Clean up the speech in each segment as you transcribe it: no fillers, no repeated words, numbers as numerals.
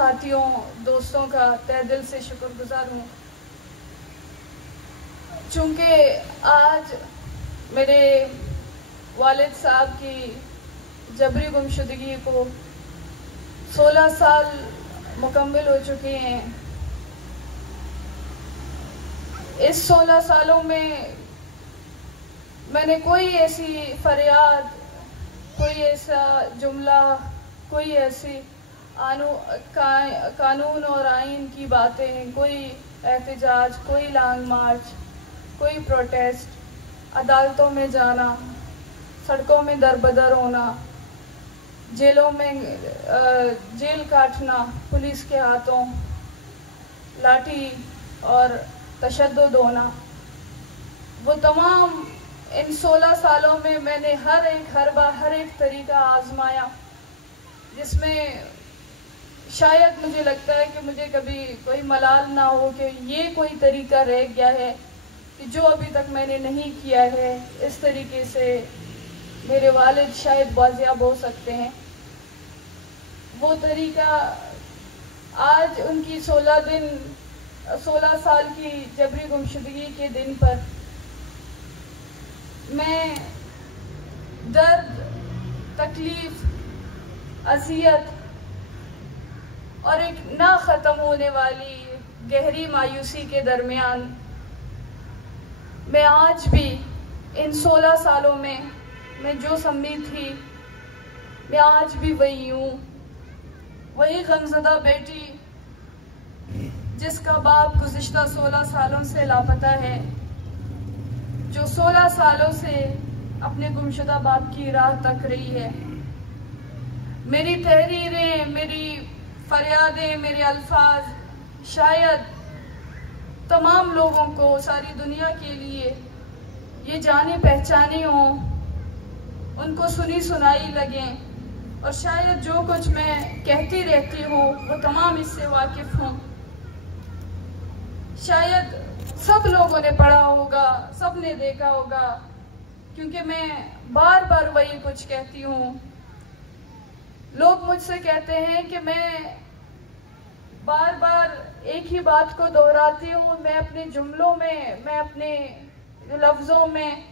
साथियों, दोस्तों का तहे दिल से शुक्रगुजार हूँ। चूँकि आज मेरे वालिद साहब की जबरी गुमशुदगी को 16 साल मुकम्मल हो चुके हैं। इस 16 सालों में मैंने कोई ऐसी फरियाद, कोई ऐसा जुमला, कोई ऐसी कानून और आइन की बातें, कोई एहतजाज, कोई लॉन्ग मार्च, कोई प्रोटेस्ट, अदालतों में जाना, सड़कों में दरबदर होना, जेलों में जेल काटना, पुलिस के हाथों लाठी और तशद्दुद होना, वो तमाम इन 16 सालों में मैंने हर एक तरीका आजमाया, जिसमें शायद मुझे लगता है कि मुझे कभी कोई मलाल ना हो कि ये कोई तरीका रह गया है कि जो अभी तक मैंने नहीं किया है। इस तरीके से मेरे वालिद शायद बाजियाब हो सकते हैं। वो तरीका आज उनकी 16 साल की जबरी गुमशुदगी के दिन पर मैं दर्द, तकलीफ, अज़ियत और एक ना ख़त्म होने वाली गहरी मायूसी के दरमियान मैं आज भी इन 16 सालों में मैं जो सम्मी थी, मैं आज भी वही हूँ। वही गमज़दा बेटी जिसका बाप गुज़िश्ता 16 सालों से लापता है, जो 16 सालों से अपने गुमशुदा बाप की राह तक रही है। मेरी तहरीरें, मेरी फरियादें, मेरे अल्फाज शायद तमाम लोगों को, सारी दुनिया के लिए ये जाने पहचाने हों, उनको सुनी सुनाई लगें, और शायद जो कुछ मैं कहती रहती हूँ वो तमाम इससे वाकिफ हों। शायद सब लोगों ने पढ़ा होगा, सब ने देखा होगा, क्योंकि मैं बार बार वही कुछ कहती हूँ। लोग मुझसे कहते हैं कि मैं बार बार एक ही बात को दोहराती हूँ, मैं अपने जुमलों में, मैं अपने लफ्ज़ों में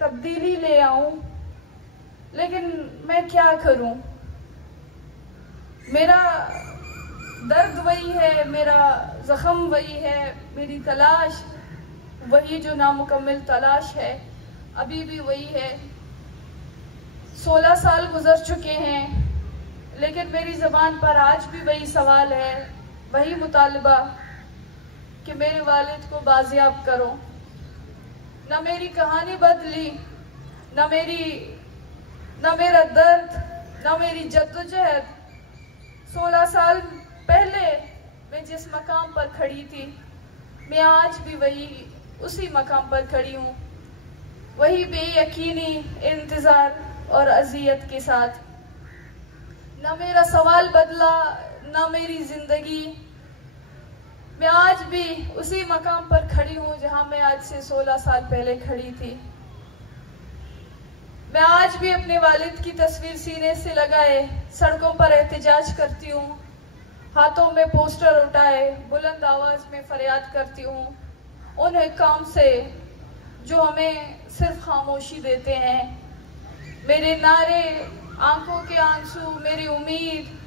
तब्दीली ले आऊं, लेकिन मैं क्या करूं? मेरा दर्द वही है, मेरा ज़ख्म वही है, मेरी तलाश वही जो नामुकम्मल तलाश है अभी भी वही है। 16 साल गुजर चुके हैं, लेकिन मेरी ज़बान पर आज भी वही सवाल है, वही मुतालबा कि मेरे वालिद को बाजियाब करो। न मेरी कहानी बदली, न मेरा दर्द, न मेरी जद्दोजहद। 16 साल पहले मैं जिस मकाम पर खड़ी थी, मैं आज भी वही उसी मकाम पर खड़ी हूँ, वही बेयकीनी, इंतज़ार और अज़ियत के साथ। न मेरा सवाल बदला, न मेरी जिंदगी। मैं आज भी उसी मकाम पर खड़ी हूँ जहाँ मैं आज से 16 साल पहले खड़ी थी। मैं आज भी अपने वालिद की तस्वीर सीने से लगाए सड़कों पर एहतजाज करती हूँ, हाथों में पोस्टर उठाए बुलंद आवाज में फरियाद करती हूँ उन हुक्काम से जो हमें सिर्फ खामोशी देते हैं। मेरे नारे, आंखों के आंसू, मेरी उम्मीद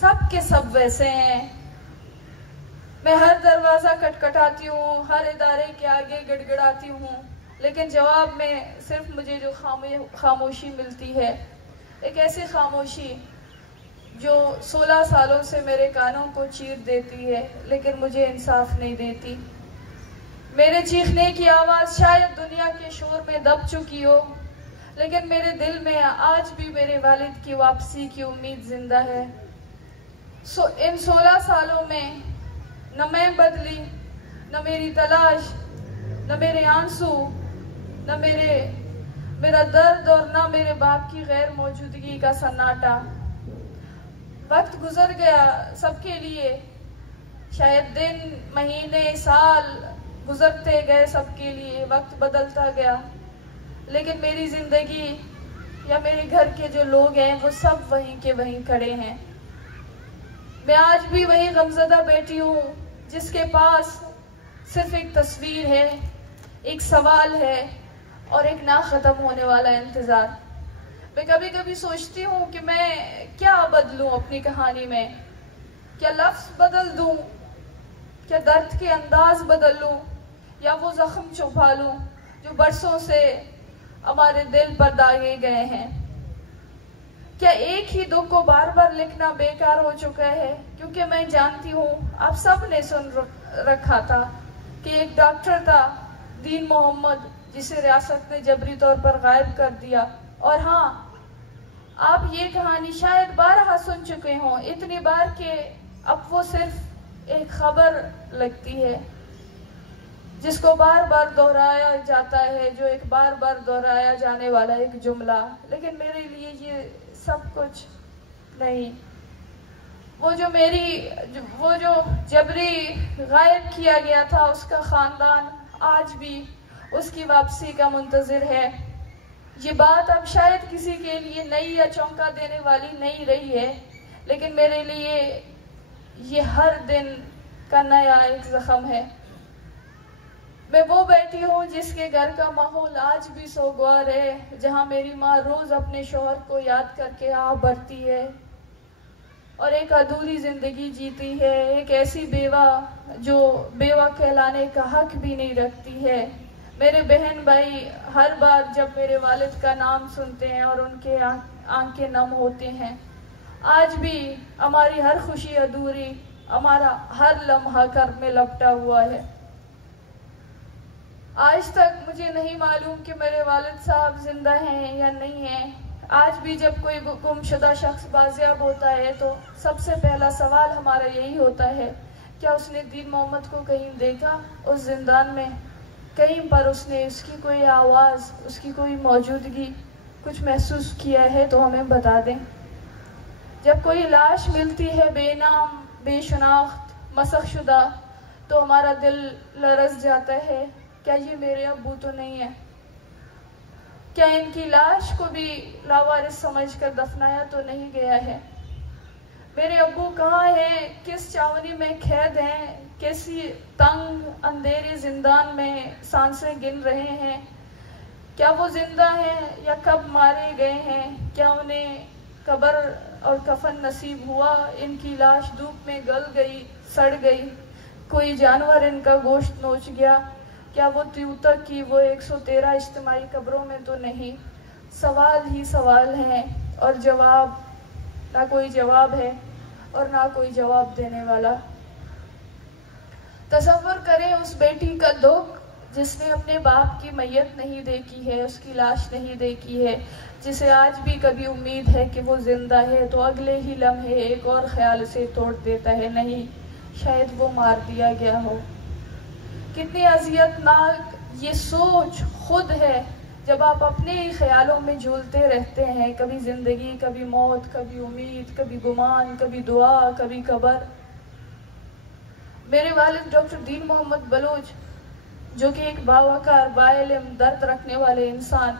सब के सब वैसे हैं। मैं हर दरवाज़ा खटखटाती हूँ, हर इदारे के आगे गड़गड़ाती हूँ, लेकिन जवाब में सिर्फ मुझे जो खामोशी मिलती है, एक ऐसी खामोशी जो 16 सालों से मेरे कानों को चीर देती है, लेकिन मुझे इंसाफ नहीं देती। मेरे चीखने की आवाज़ शायद दुनिया के शोर में दब चुकी हो, लेकिन मेरे दिल में आज भी मेरे वालिद की वापसी की उम्मीद जिंदा है। इन 16 सालों में न मैं बदली, न मेरी तलाश, न मेरे आंसू, न मेरा दर्द और न मेरे बाप की गैर मौजूदगी का सन्नाटा। वक्त गुजर गया सबके लिए, शायद दिन, महीने, साल गुजरते गए सबके लिए, वक्त बदलता गया, लेकिन मेरी जिंदगी या मेरे घर के जो लोग हैं वो सब वहीं के वहीं खड़े हैं। मैं आज भी वही गमज़दा बेटी हूँ जिसके पास सिर्फ एक तस्वीर है, एक सवाल है और एक ना ख़त्म होने वाला इंतज़ार। मैं कभी कभी सोचती हूँ कि मैं क्या बदलूँ अपनी कहानी में, क्या लफ्ज़ बदल दूँ, क्या दर्द के अंदाज बदल लूँ, या वो ज़ख्म छुपा लूँ जो बरसों से हमारे दिल पर दागे गए हैं। क्या एक ही दुख को बार बार लिखना बेकार हो चुका है? क्योंकि मैं जानती हूँ आप सब ने सुन रखा था कि एक डॉक्टर था दीन मोहम्मद, जिसे रियासत ने जबरी तौर पर गायब कर दिया। और हाँ, आप ये कहानी शायद बारहा सुन चुके हों, इतनी बार कि अब वो सिर्फ एक खबर लगती है जिसको बार बार दोहराया जाता है, जो एक बार बार दोहराया जाने वाला एक जुमला। लेकिन मेरे लिए ये सब कुछ नहीं। वो जो जबरी गायब किया गया था, उसका खानदान आज भी उसकी वापसी का मुंतजिर है। ये बात अब शायद किसी के लिए नई या चौंका देने वाली नहीं रही है, लेकिन मेरे लिए ये हर दिन का नया एक जख्म है। मैं वो बेटी हूँ जिसके घर का माहौल आज भी सोगवार है, जहाँ मेरी माँ रोज अपने शौहर को याद करके आह भरती है और एक अधूरी जिंदगी जीती है, एक ऐसी बेवा जो बेवा कहलाने का हक भी नहीं रखती है। मेरे बहन भाई हर बार जब मेरे वालिद का नाम सुनते हैं और उनके आंखें नम होते हैं। आज भी हमारी हर खुशी अधूरी, हमारा हर लम्हा कर्ब में लपटा हुआ है। आज तक मुझे नहीं मालूम कि मेरे वालिद साहब जिंदा हैं या नहीं हैं। आज भी जब कोई गुमशुदा शख्स बाजियाब होता है तो सबसे पहला सवाल हमारा यही होता है, क्या उसने दीन मोहम्मद को कहीं देखा उस जिंदान में? कहीं पर उसने उसकी कोई आवाज़, उसकी कोई मौजूदगी कुछ महसूस किया है तो हमें बता दें। जब कोई लाश मिलती है बेनाम, बेशनाख्त, मसखशुदा, तो हमारा दिल लरस जाता है, क्या ये मेरे अब्बू तो नहीं है? क्या इनकी लाश को भी लावारिस समझकर दफनाया तो नहीं गया है? मेरे अब्बू कहाँ हैं? किस चावनी में कैद हैं? कैसी तंग अंधेरे जिंदान में सांसें गिन रहे हैं? क्या वो जिंदा हैं या कब मारे गए हैं? क्या उन्हें कब्र और कफन नसीब हुआ? इनकी लाश धूप में गल गई, सड़ गई, कोई जानवर इनका गोश्त नोच गया? क्या वो त्यूतक की वो 113 इज्तिमाई कब्रों में तो नहीं? सवाल ही सवाल हैं और जवाब, ना कोई जवाब है और ना कोई जवाब देने वाला। तसव्वुर करें उस बेटी का दुख जिसने अपने बाप की मैयत नहीं देखी है, उसकी लाश नहीं देखी है, जिसे आज भी कभी उम्मीद है कि वो जिंदा है तो अगले ही लम्हे एक और ख्याल से तोड़ देता है, नहीं शायद वो मार दिया गया हो। कितनी अजियतनाक ये सोच खुद है जब आप अपने ही ख्यालों में झूलते रहते हैं, कभी जिंदगी, कभी मौत, कभी उम्मीद, कभी गुमान, कभी दुआ, कभी कब्र। मेरे वालिद डॉक्टर दीन मोहम्मद बलोच, जो कि एक बावकार, बाइल्म, दर्द रखने वाले इंसान,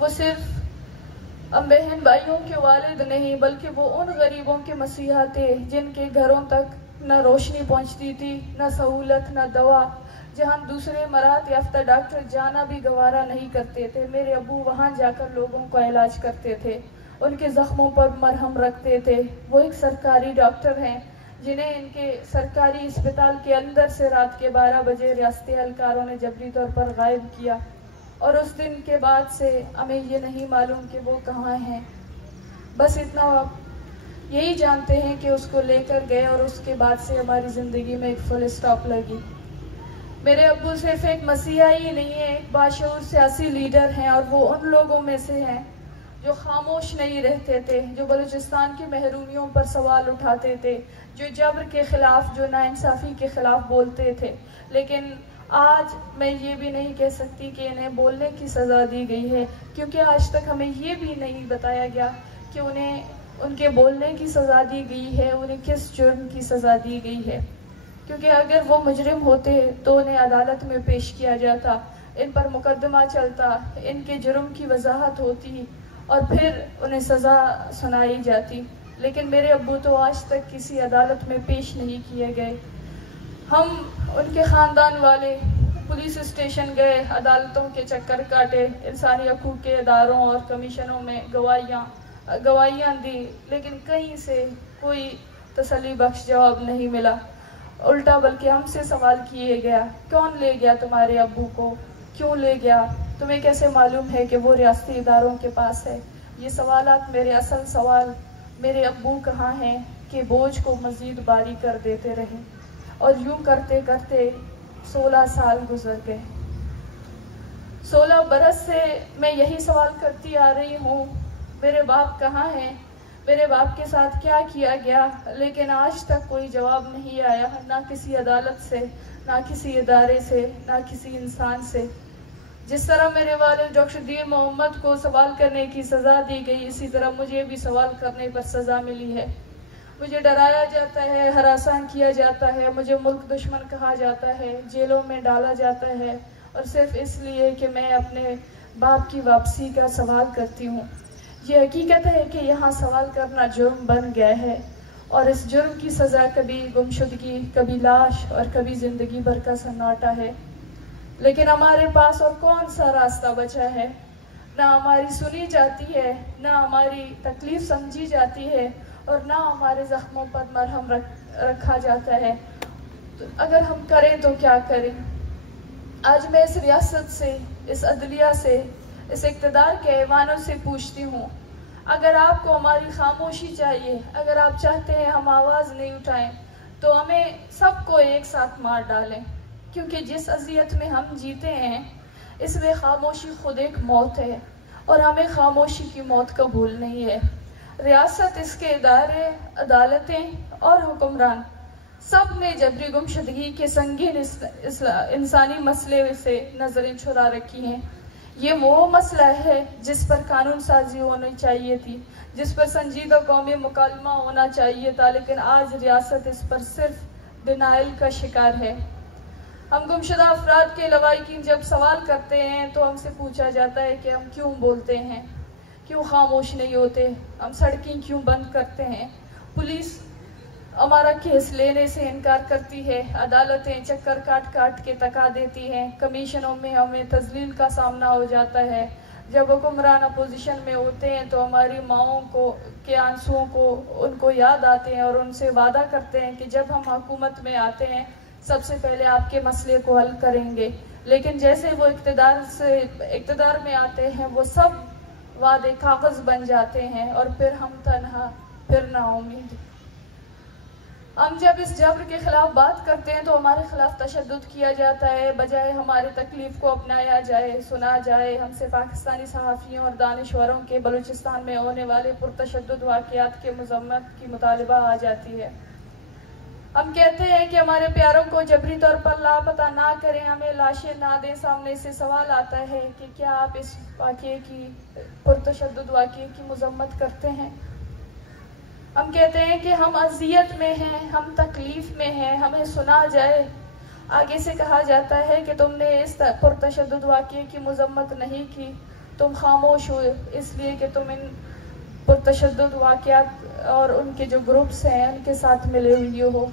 वो सिर्फ हम बहन भाइयों के वालिद नहीं बल्कि वो उन गरीबों के मसीहा थे जिनके घरों तक न रोशनी पहुंचती थी, न सहूलत, न दवा, जहां दूसरे मरात याफ्ता डॉक्टर जाना भी गवारा नहीं करते थे। मेरे अबू वहां जाकर लोगों का इलाज करते थे, उनके जख्मों पर मरहम रखते थे। वो एक सरकारी डॉक्टर हैं जिन्हें इनके सरकारी अस्पताल के अंदर से रात के 12 बजे रियासती एहलकारों ने जबरी तौर पर गायब किया और उस दिन के बाद से हमें ये नहीं मालूम कि वो कहाँ हैं। बस इतना यही जानते हैं कि उसको लेकर गए और उसके बाद से हमारी ज़िंदगी में एक फुल स्टॉप लगी। मेरे अब्बू सिर्फ एक मसीहा ही नहीं है, एक बाशऊर सियासी लीडर हैं और वो उन लोगों में से हैं जो खामोश नहीं रहते थे, जो बलूचिस्तान की महरूमियों पर सवाल उठाते थे, जो जबर के खिलाफ, जो नाइंसाफ़ी के खिलाफ बोलते थे। लेकिन आज मैं ये भी नहीं कह सकती कि इन्हें बोलने की सज़ा दी गई है, क्योंकि आज तक हमें ये भी नहीं बताया गया कि उन्हें उनके बोलने की सज़ा दी गई है, उन्हें किस जुर्म की सज़ा दी गई है। क्योंकि अगर वो मुजरिम होते तो उन्हें अदालत में पेश किया जाता, इन पर मुकदमा चलता, इनके जुर्म की वजाहत होती और फिर उन्हें सज़ा सुनाई जाती। लेकिन मेरे अब्बू तो आज तक किसी अदालत में पेश नहीं किए गए। हम उनके ख़ानदान वाले पुलिस स्टेशन गए, अदालतों के चक्कर काटे, इंसानी हकूक़ के इदारों और कमीशनों में गवाहियाँ दी, लेकिन कहीं से कोई तसल्ली बख्श जवाब नहीं मिला। उल्टा बल्कि हमसे सवाल किए गया, कौन ले गया तुम्हारे अब्बू को, क्यों ले गया, तुम्हें कैसे मालूम है कि वो रियासती इदारों के पास है। ये सवालात मेरे असल सवाल मेरे अब्बू कहाँ हैं कि बोझ को मज़ीद भारी कर देते रहे। और यूं करते करते 16 साल गुजर गए। 16 बरस से मैं यही सवाल करती आ रही हूँ, मेरे बाप कहाँ हैं, मेरे बाप के साथ क्या किया गया, लेकिन आज तक कोई जवाब नहीं आया, ना किसी अदालत से, ना किसी इदारे से, ना किसी इंसान से। जिस तरह मेरे वालिद डॉक्टर दीन मोहम्मद को सवाल करने की सज़ा दी गई, इसी तरह मुझे भी सवाल करने पर सज़ा मिली है। मुझे डराया जाता है, हरासान किया जाता है, मुझे मुल्क दुश्मन कहा जाता है, जेलों में डाला जाता है, और सिर्फ इसलिए कि मैं अपने बाप की वापसी का सवाल करती हूँ। ये हकीकत है कि यहाँ सवाल करना जुर्म बन गया है, और इस जुर्म की सज़ा कभी गुमशुदगी, कभी लाश और कभी ज़िंदगी भर का सन्नाटा है। लेकिन हमारे पास और कौन सा रास्ता बचा है? ना हमारी सुनी जाती है, ना हमारी तकलीफ समझी जाती है, और ना हमारे जख्मों पर मरहम रखा जाता है। तो अगर हम करें तो क्या करें? आज मैं इस रियासत से, इस अदलिया से, इस इक़्तिदार के ऐवानों से पूछती हूँ, अगर आपको हमारी खामोशी चाहिए, अगर आप चाहते हैं हम आवाज़ नहीं उठाएं, तो हमें सबको एक साथ मार डालें, क्योंकि जिस अज़ियत में हम जीते हैं इसमें खामोशी खुद एक मौत है, और हमें खामोशी की मौत कबूल नहीं है। रियासत, इसके इदारे, अदालतें और हुक्मरान सब ने जबरी गुमशुदगी के संगीन इंसानी मसले से नजरें छुड़ा रखी हैं। ये वो मसला है जिस पर कानून साजी होनी चाहिए थी, जिस पर संजीदा कौमी मुकालमा होना चाहिए था, लेकिन आज रियासत इस पर सिर्फ डिनाइल का शिकार है। हम गुमशुदा अफराद के लवाहिकीन जब सवाल करते हैं तो हमसे पूछा जाता है कि हम क्यों बोलते हैं, क्यों खामोश नहीं होते, हम सड़कें क्यों बंद करते हैं, पुलिस हमारा केस लेने से इनकार करती है, अदालतें चक्कर काट काट के तका देती हैं, कमीशनों में हमें तज़लील का सामना हो जाता है। जब हुक्मरान अपोजिशन में होते हैं तो हमारी माओं को के आंसुओं को उनको याद आते हैं, और उनसे वादा करते हैं कि जब हम हुकूमत में आते हैं सबसे पहले आपके मसले को हल करेंगे। लेकिन जैसे वो इक़्तिदार में आते हैं, वो सब वादे कागज़ बन जाते हैं, और फिर हम तन्हा, फिर नाउम्मीद। हम जब इस जबर के खिलाफ बात करते हैं तो हमारे खिलाफ तशद्दुद किया जाता है, बजाय हमारे तकलीफ को अपनाया जाए, सुना जाए। हमसे पाकिस्तानी सहाफ़ियों और दानिश्वरों के बलूचिस्तान में होने वाले पुरतशद्दुद वाक़यात के मज़म्मत की मुतालिबा आ जाती है। हम कहते हैं कि हमारे प्यारों को जबरी तौर पर लापता ना करें, हमें लाशें ना दें। सामने से सवाल आता है कि क्या आप इस वाक़ये की, पुरतशद्दुद वाक़ये की मज़म्मत करते हैं? हम कहते हैं कि हम अज़ियत में हैं, हम तकलीफ में हैं, हमें सुना जाए। आगे से कहा जाता है कि तुमने इस पुरतशद्दुद वाक़ये की मज़म्मत नहीं की, तुम खामोश हो इसलिए कि तुम इन पुरतशद्दुद वाक़यात और उनके जो ग्रुप्स हैं उनके साथ मिले हुए हो।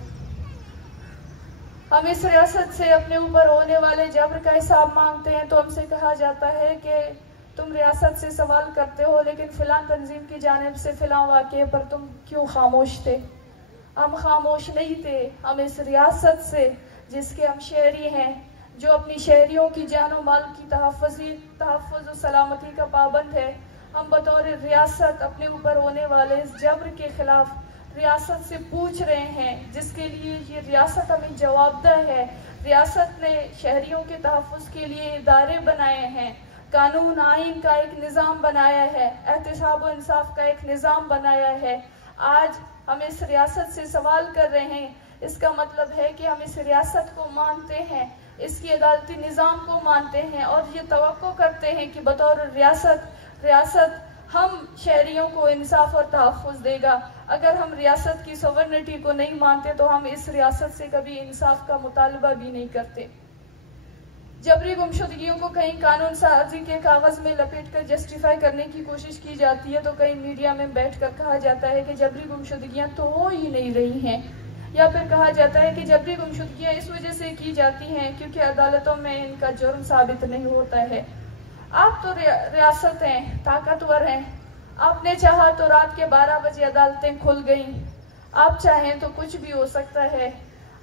हम इस रियासत से अपने ऊपर होने वाले जबर का हिसाब मांगते हैं तो हमसे कहा जाता है कि तुम रियासत से सवाल करते हो, लेकिन फ़िलां तंजीम की जानिब से फ़िलां वाक़ये पर तुम क्यों खामोश थे? हम खामोश नहीं थे। हम इस रियासत से, जिसके हम शहरी हैं, जो अपनी शहरियों की जान और माल की तहफ़्फ़ुज़ और सलामती का पाबंद है, हम बतौर रियासत अपने ऊपर होने वाले इस जबर के खिलाफ रियासत से पूछ रहे हैं, जिसके लिए ये रियासत हमें जवाबदेह है। रियासत ने शहरियों के तहफ़्फ़ुज़ के लिए इदारे बनाए हैं, कानून आइन का एक निज़ाम बनाया है, एहतिसाब और इंसाफ का एक निज़ाम बनाया है। आज हम इस रियासत से सवाल कर रहे हैं, इसका मतलब है कि हम इस रियासत को मानते हैं, इसकी अदालती निज़ाम को मानते हैं, और ये तवक्को करते हैं कि बतौर रियासत हम शहरियों को इंसाफ और तहफ़्फ़ुज़ देगा। अगर हम रियासत की सॉवरेनिटी को नहीं मानते तो हम इस रियासत से कभी इंसाफ का मुतालबा भी नहीं करते। जबरी गुमशुदगियों को कहीं कानून साजी के कागज में लपेट कर जस्टिफाई करने की कोशिश की जाती है, तो कहीं मीडिया में बैठकर कहा जाता है कि जबरी गुमशुदगियां तो हो ही नहीं रही हैं, या फिर कहा जाता है कि जबरी गुमशुदगियां इस वजह से की जाती हैं क्योंकि अदालतों में इनका जुर्म साबित नहीं होता है। आप तो रियासत हैं, ताकतवर हैं, आपने चाहा तो रात के 12 बजे अदालतें खुल गई, आप चाहें तो कुछ भी हो सकता है।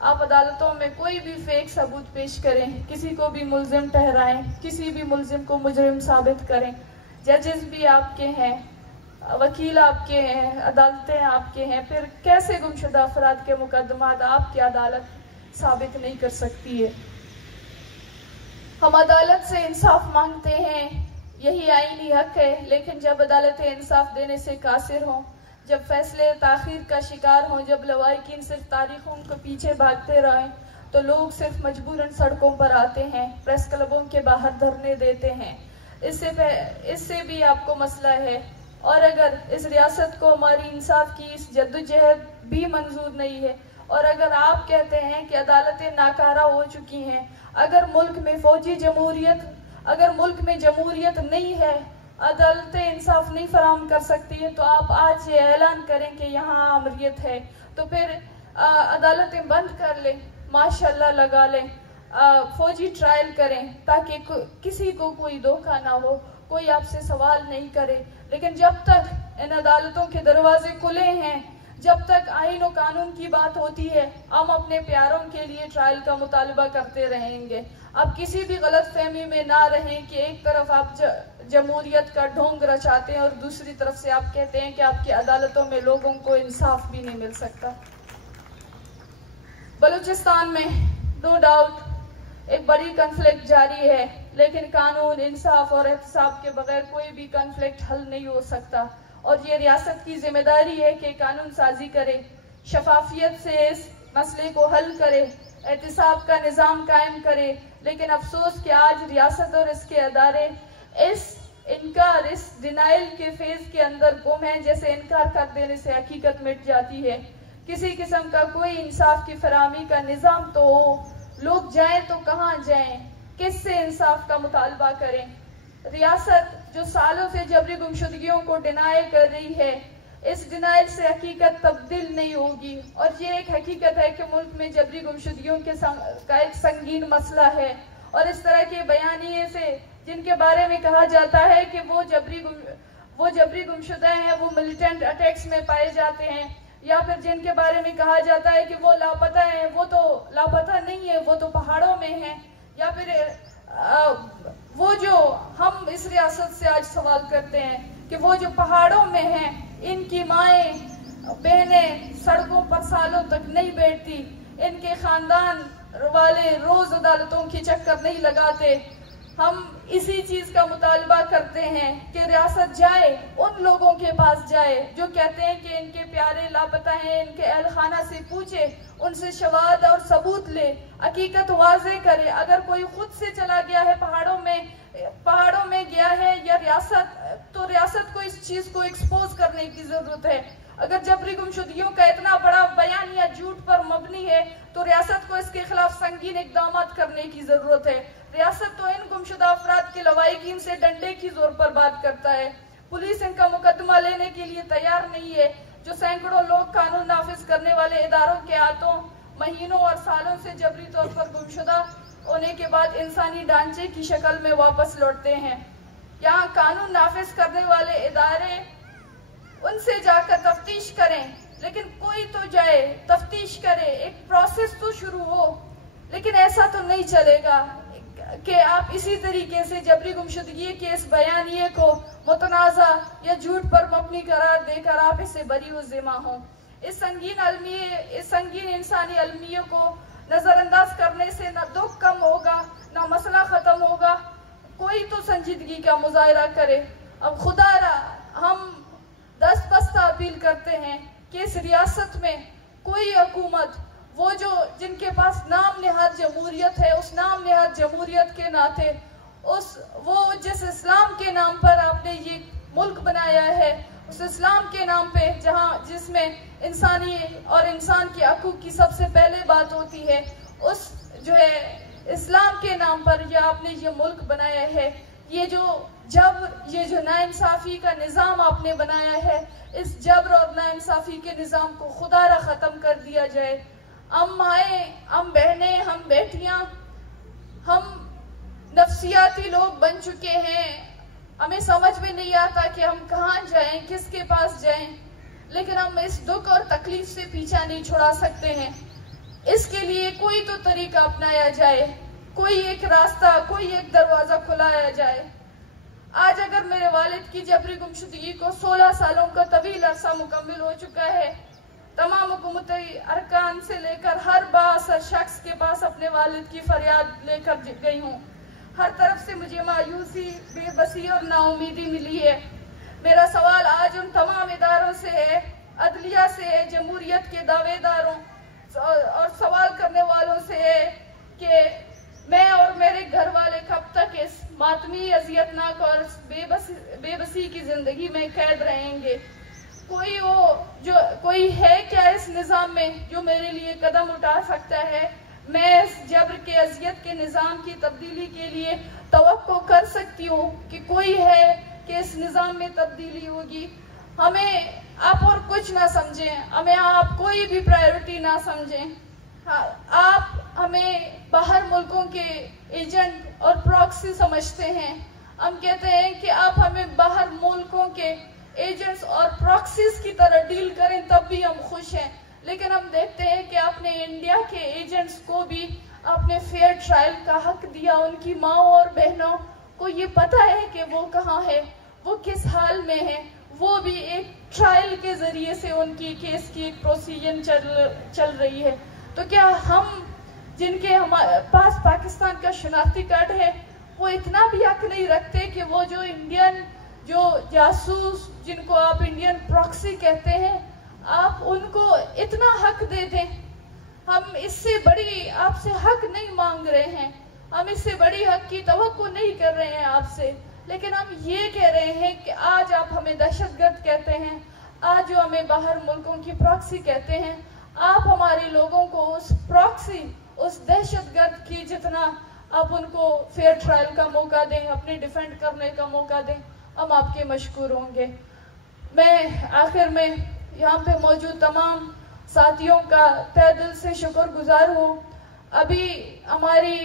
आप अदालतों में कोई भी फेक सबूत पेश करें, किसी को भी मुल्जिम ठहराएं, किसी भी मुल्जिम को मुजरिम साबित करें, जजेस भी आपके हैं, वकील आपके हैं, अदालतें आपके हैं, फिर कैसे गुमशुदा अफराद के मुकदमात आपकी अदालत साबित नहीं कर सकती है। हम अदालत से इंसाफ मांगते हैं, यही आईनी हक है, लेकिन जब अदालतें इंसाफ देने से कासिर हों, जब फैसले ताखीर का शिकार हों, जब लवाहिकीन सिर्फ तारीखों के पीछे भागते रहें, तो लोग सिर्फ मजबूरन सड़कों पर आते हैं, प्रेस क्लबों के बाहर धरने देते हैं। इससे भी आपको मसला है। और अगर इस रियासत को हमारी इंसाफ की इस जद्दोजहद भी मंजूर नहीं है, और अगर आप कहते हैं कि अदालतें नाकारा हो चुकी हैं, अगर मुल्क में जमहूरियत नहीं है, अदालतें इंसाफ नहीं फराहम कर सकती है, तो आप आज ये ऐलान करें कि यहाँ अमरियत है, तो फिर अदालतें बंद कर लें, माशाल्लाह लगा लें, फौजी ट्रायल करें, ताकि किसी को कोई धोखा ना हो, कोई आपसे सवाल नहीं करे। लेकिन जब तक इन अदालतों के दरवाजे खुले हैं, जब तक आईन और कानून की बात होती है, हम अपने प्यारों के लिए ट्रायल का मुतालबा करते रहेंगे। आप किसी भी गलत फहमी में ना रहें कि एक तरफ आप जमहूरियत का ढोंग रचाते हैं और दूसरी तरफ से आप कहते हैं कि आपकी अदालतों में लोगों को इंसाफ भी नहीं मिल सकता। बलूचिस्तान में नो डाउट एक बड़ी कॉन्फ्लिक्ट जारी है, लेकिन कानून, इंसाफ और एहतसाब के बगैर कोई भी कॉन्फ्लिक्ट हल नहीं हो सकता। और ये रियासत की जिम्मेदारी है कि कानून साजी करे, शफाफियत से इस मसले को हल करे, एहतसाब का निज़ाम कायम करे। लेकिन अफसोस कि आज रियासत और इसके अदारे इस डिनाइल के फेज के अंदर गुम है, जैसे इनकार कर देने से हकीकत मिट जाती है। किसी किस्म का कोई इंसाफ की फराहमी का निज़ाम तो हो, लोग जाएं तो कहाँ जाएं, किससे इंसाफ का मुतालबा करें। रियासत जो सालों से जबरी गुमशुदगियों को डिनाई कर रही है, इस डिनाइल से हकीकत तब्दील नहीं होगी। और ये एक हकीकत है कि मुल्क में जबरी गुमशुदगियों का एक संगीन मसला है, और इस तरह के बयानिए से जिनके बारे में कहा जाता है कि वो जबरी गुमशुदा हैं, वो मिलिटेंट अटैक्स में पाए जाते हैं, या फिर जिनके बारे में कहा जाता है कि वो लापता हैं, वो तो लापता नहीं है, वो तो पहाड़ों में हैं, या फिर वो जो हम इस रियासत से आज सवाल करते हैं कि वो जो पहाड़ों में हैं, इनकी माएँ बहनें सड़कों पर सालों तक नहीं बैठती, इनके खानदान वाले रोज अदालतों के चक्कर नहीं लगाते। हम इसी चीज का मुतालबा करते हैं कि रियासत जाए, उन लोगों के पास जाए जो कहते हैं कि इनके प्यारे लापता हैं, इनके अहल खाना से पूछे, उनसे शवाहद और सबूत ले, हकीकत वाज़े करे। अगर कोई खुद से चला गया है, पहाड़ों में गया है, या रियासत को इस चीज को एक्सपोज करने की जरूरत है। अगर जबरी गुमशुदगियों का इतना बड़ा बयान या झूठ पर मबनी है, तो रियासत को इसके खिलाफ संगीन इकदाम करने की जरूरत है। रियासत तो इन गुमशुदा अफराद के लवाहिकीन से डंडे की जोर पर बात करता है, पुलिस इनका मुकदमा लेने के लिए तैयार नहीं है, जो सैकड़ों लोग कानून नाफिज करने वाले इदारों के हाथों महीनों और सालों से जबरी तौर पर गुमशुदा होने के बाद इंसानी ढांचे की शक्ल में वापस लौटते हैं। यहाँ कानून नाफिज करने वाले इदारे, उनसे जाकर तफ्तीश करें, लेकिन कोई तो जाए तफ्तीश करे, एक प्रोसेस तो शुरू हो। लेकिन ऐसा तो नहीं चलेगा कि आप इसी तरीके से जबरी गुमशुदगी के इस बयानिए को मुतनाज़ा या झूठ पर मबनी करार देकर आप इसे बरी ज़िम्मा हों। इस संगीन इंसानी अलमिये को नजरअंदाज करने से न दुख कम होगा, न मसला खत्म होगा। कोई तो संजीदगी का मुजाहरा करे। अब खुदारा हम दस्तबस्ता अपील करते हैं कि इस रियासत में कोई हुकूमत, वो जो जिनके पास नाम निहाद जमहूरियत है, उस नाम निहाद जमहूरियत के नाते वो जिस इस्लाम के नाम पर आपने ये मुल्क बनाया है, उस इस्लाम के नाम पे जिसमें इंसानी और इंसान के हकूक की सबसे पहले बात होती है, उस जो है इस्लाम के नाम पर या आपने ये मुल्क बनाया है, ये जो नाइंसाफी का निज़ाम आपने बनाया है, इस जबर और नाइंसाफी के निज़ाम को खुदारा ख़त्म कर दिया जाए। हम माएँ, हम बहनें, हम बेटियां, हम नफ्सियाती लोग बन चुके हैं। हमें समझ में नहीं आता कि हम कहाँ जाएं, किसके पास जाएं, लेकिन हम इस दुख और तकलीफ से पीछा नहीं छुड़ा सकते हैं। इसके लिए कोई तो तरीका अपनाया जाए, कोई एक रास्ता, कोई एक दरवाजा खुलाया जाए। आज अगर मेरे वालिद की जबरी गुमशुदगी को 16 सालों का तवील अरसा मुकम्मिल हो चुका है, तमाम हुकूमती अरकान से लेकर हर बाअसर शख्स के पास अपने वालिद की फरियाद लेकर गई हूँ। हर तरफ से मुझे मायूसी, बेबसी और नाउमीदी मिली है। मेरा सवाल आज उन तमाम इदारों से है, अदलिया से है, जमहूरियत के दावेदारों और सवाल करने वालों से है कि मैं और मेरे घर वाले कब तक इस मातमी, अजियतनाक और बेबसी की जिंदगी में कैद रहेंगे। कोई है क्या इस निज़ाम में जो मेरे लिए कदम उठा सकता है? मैं इस जबर के, अजियत के निज़ाम की तब्दीली के लिए तवक्को कर सकती हूँ कि कोई है कि इस निज़ाम में तब्दीली होगी। हमें आप और कुछ ना समझें, हमें आप कोई भी प्रायोरिटी ना समझें। हाँ, आप हमें बाहर मुल्कों के एजेंट और प्रॉक्सी समझते हैं। हम कहते हैं कि आप हमें बाहर मुल्कों के एजेंट्स और प्रॉक्सीज की तरह डील करें, तब भी हम खुश हैं। लेकिन हम देखते हैं कि आपने इंडिया के एजेंट्स को भी आपने फेयर ट्रायल का हक दिया। उनकी माओ और बहनों को ये पता है कि वो कहाँ है, वो किस हाल में है। वो भी एक ट्रायल के जरिए से उनकी केस की एक प्रोसीजर चल रही है। तो क्या हम जिनके हमारे पास पाकिस्तान का शनाख्ती कार्ड है, वो इतना भी हक नहीं रखते कि वो जो इंडियन, जो जासूस, जिनको आप इंडियन प्रॉक्सी कहते हैं, आप उनको इतना हक दे दें? हम इससे बड़ी आपसे हक नहीं मांग रहे हैं, हम इससे बड़ी हक की तवक्को नहीं कर रहे हैं आपसे, लेकिन हम ये कह रहे हैं कि आज आप हमें दहशतगर्द कहते हैं, आज जो हमें बाहर मुल्कों की प्रॉक्सी कहते हैं, आप हमारे लोगों को उस प्रॉक्सी, उस दहशतगर्द की जितना आप उनको फेयर ट्रायल का मौका दें, अपने डिफेंड करने का मौका दें, हम आपके मशकूर होंगे। मैं आखिर में यहाँ पे मौजूद तमाम साथियों का तहे दिल से शुक्रगुजार हूँ। अभी हमारी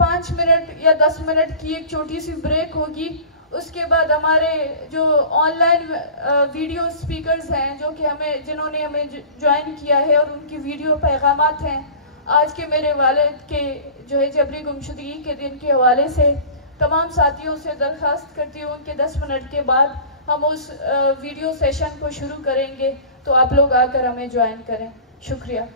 5 मिनट या 10 मिनट की एक छोटी सी ब्रेक होगी। उसके बाद हमारे जो ऑनलाइन वीडियो स्पीकर्स हैं, जो कि जिन्होंने हमें ज्वाइन किया है और उनकी वीडियो पैगामात हैं, आज के मेरे वालिद के जो है जबरी गुमशुदगी के दिन के हवाले से तमाम साथियों से दरख्वास्त करती हूँ कि 10 मिनट के बाद हम उस वीडियो सेशन को शुरू करेंगे, तो आप लोग आकर हमें ज्वाइन करें। शुक्रिया।